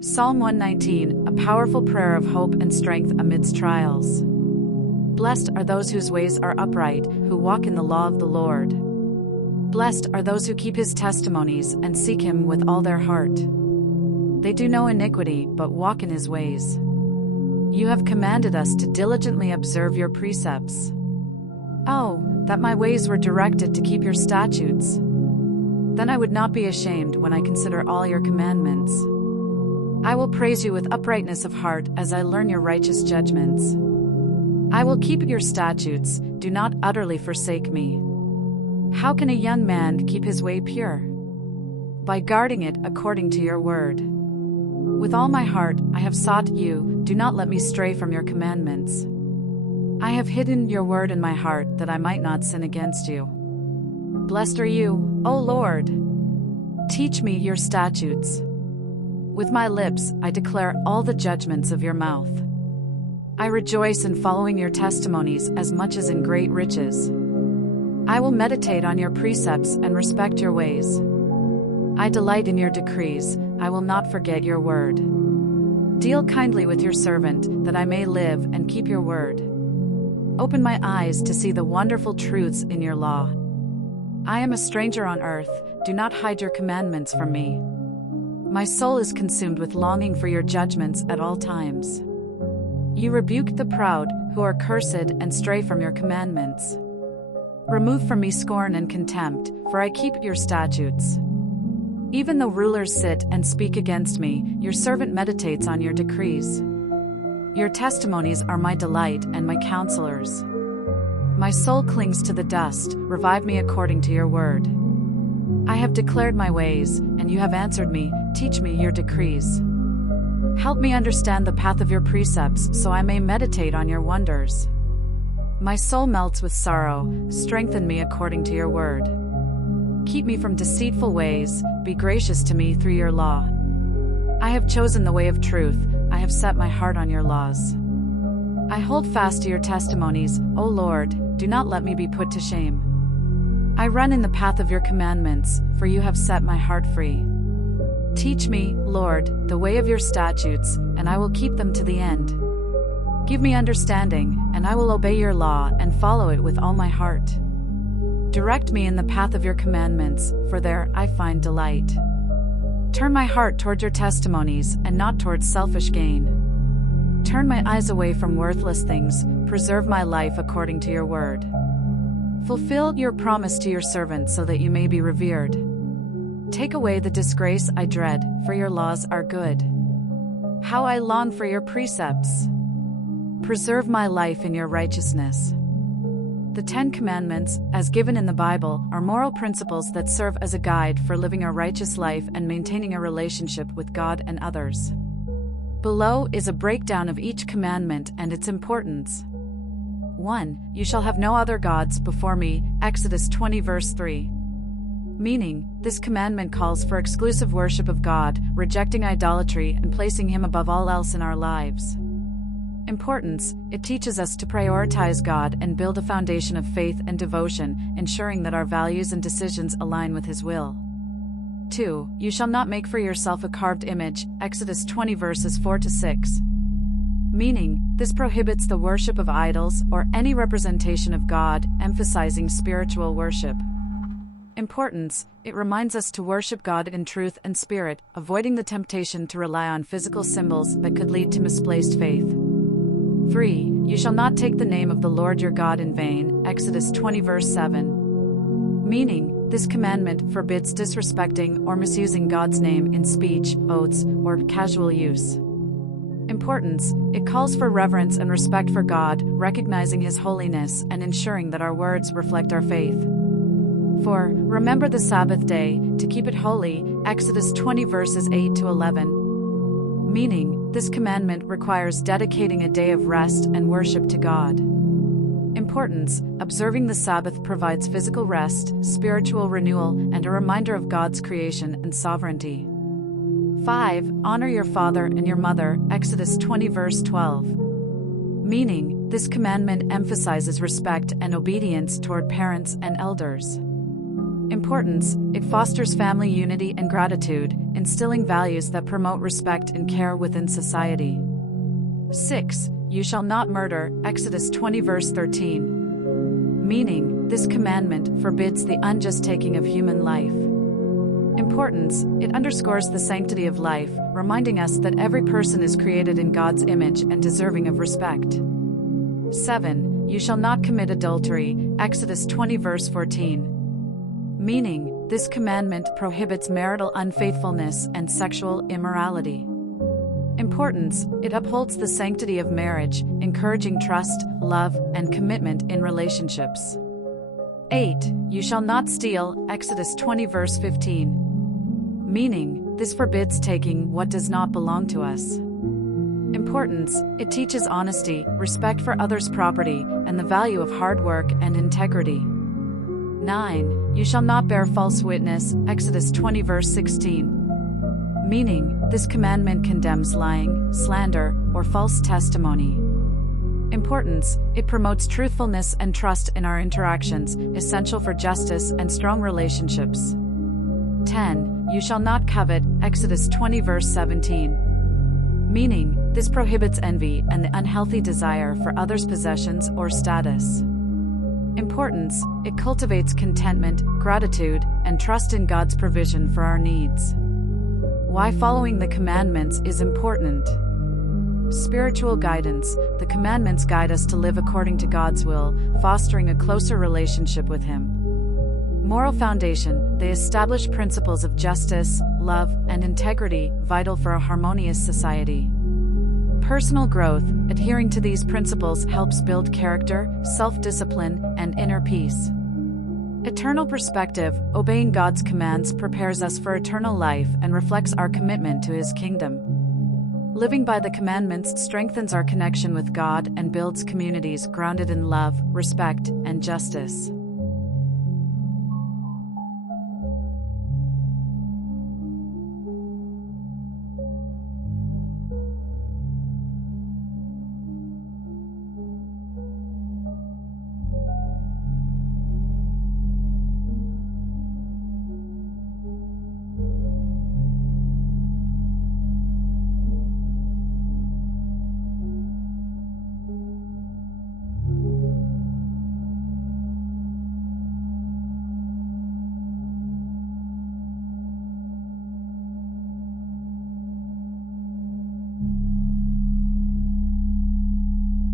Psalm 119, a powerful prayer of hope and strength amidst trials. Blessed are those whose ways are upright, who walk in the law of the Lord. Blessed are those who keep his testimonies and seek him with all their heart. They do no iniquity, but walk in his ways. You have commanded us to diligently observe your precepts. Oh, that my ways were directed to keep your statutes. Then I would not be ashamed when I consider all your commandments. I will praise you with uprightness of heart as I learn your righteous judgments. I will keep your statutes, do not utterly forsake me. How can a young man keep his way pure? By guarding it according to your word. With all my heart I have sought you, do not let me stray from your commandments. I have hidden your word in my heart that I might not sin against you. Blessed are you, O Lord. Teach me your statutes. With my lips I declare all the judgments of your mouth. I rejoice in following your testimonies as much as in great riches. I will meditate on your precepts and respect your ways. I delight in your decrees, I will not forget your word. Deal kindly with your servant, that I may live and keep your word. Open my eyes to see the wonderful truths in your law. I am a stranger on earth, do not hide your commandments from me. My soul is consumed with longing for your judgments at all times. You rebuke the proud, who are cursed and stray from your commandments. Remove from me scorn and contempt, for I keep your statutes. Even though rulers sit and speak against me, your servant meditates on your decrees. Your testimonies are my delight and my counselors. My soul clings to the dust, revive me according to your word. I have declared my ways, and you have answered me, teach me your decrees. Help me understand the path of your precepts so I may meditate on your wonders. My soul melts with sorrow, strengthen me according to your word. Keep me from deceitful ways, be gracious to me through your law. I have chosen the way of truth, I have set my heart on your laws. I hold fast to your testimonies, O Lord, do not let me be put to shame. I run in the path of your commandments, for you have set my heart free. Teach me, Lord, the way of your statutes, and I will keep them to the end. Give me understanding, and I will obey your law and follow it with all my heart. Direct me in the path of your commandments, for there I find delight. Turn my heart toward your testimonies, and not toward selfish gain. Turn my eyes away from worthless things, preserve my life according to your word. Fulfill your promise to your servant so that you may be revered. Take away the disgrace I dread, for your laws are good. How I long for your precepts! Preserve my life in your righteousness. The 10 Commandments, as given in the Bible, are moral principles that serve as a guide for living a righteous life and maintaining a relationship with God and others. Below is a breakdown of each commandment and its importance. 1. You shall have no other gods before me, Exodus 20 verse 3. Meaning, this commandment calls for exclusive worship of God, rejecting idolatry and placing him above all else in our lives. Importance, it teaches us to prioritize God and build a foundation of faith and devotion, ensuring that our values and decisions align with his will. 2. You shall not make for yourself a carved image, Exodus 20 verses 4 to 6. Meaning, this prohibits the worship of idols or any representation of God, emphasizing spiritual worship. Importance, it reminds us to worship God in truth and spirit, avoiding the temptation to rely on physical symbols that could lead to misplaced faith. 3. You shall not take the name of the Lord your God in vain, Exodus 20 verse 7. Meaning, this commandment forbids disrespecting or misusing God's name in speech, oaths, or casual use. Importance, it calls for reverence and respect for God, recognizing his holiness and ensuring that our words reflect our faith. 4. Remember the Sabbath day, to keep it holy, Exodus 20 verses 8 to 11. Meaning, this commandment requires dedicating a day of rest and worship to God. Importance, observing the Sabbath provides physical rest, spiritual renewal, and a reminder of God's creation and sovereignty. 5. Honor your father and your mother, Exodus 20 verse 12. Meaning, this commandment emphasizes respect and obedience toward parents and elders. Importance: it fosters family unity and gratitude, instilling values that promote respect and care within society. 6. You shall not murder, Exodus 20 verse 13. Meaning, this commandment forbids the unjust taking of human life. Importance: it underscores the sanctity of life, reminding us that every person is created in God's image and deserving of respect. 7. You shall not commit adultery, Exodus 20 verse 14. Meaning, this commandment prohibits marital unfaithfulness and sexual immorality. Importance: it upholds the sanctity of marriage, encouraging trust, love, and commitment in relationships. 8. You shall not steal, Exodus 20 verse 15. Meaning, this forbids taking what does not belong to us. Importance: it teaches honesty, respect for others' property, and the value of hard work and integrity. 9. You shall not bear false witness, Exodus 20 verse 16. Meaning, this commandment condemns lying, slander, or false testimony. Importance: it promotes truthfulness and trust in our interactions, essential for justice and strong relationships. 10. You shall not covet, Exodus 20 verse 17. Meaning, this prohibits envy and the unhealthy desire for others' possessions or status. Importance: it cultivates contentment, gratitude, and trust in God's provision for our needs. Why following the commandments is important. Spiritual guidance: the commandments guide us to live according to God's will, fostering a closer relationship with Him. Moral foundation: they establish principles of justice, love, and integrity, vital for a harmonious society. Personal growth: adhering to these principles helps build character, self-discipline, and inner peace. Eternal perspective: obeying God's commands prepares us for eternal life and reflects our commitment to His kingdom. Living by the commandments strengthens our connection with God and builds communities grounded in love, respect, and justice.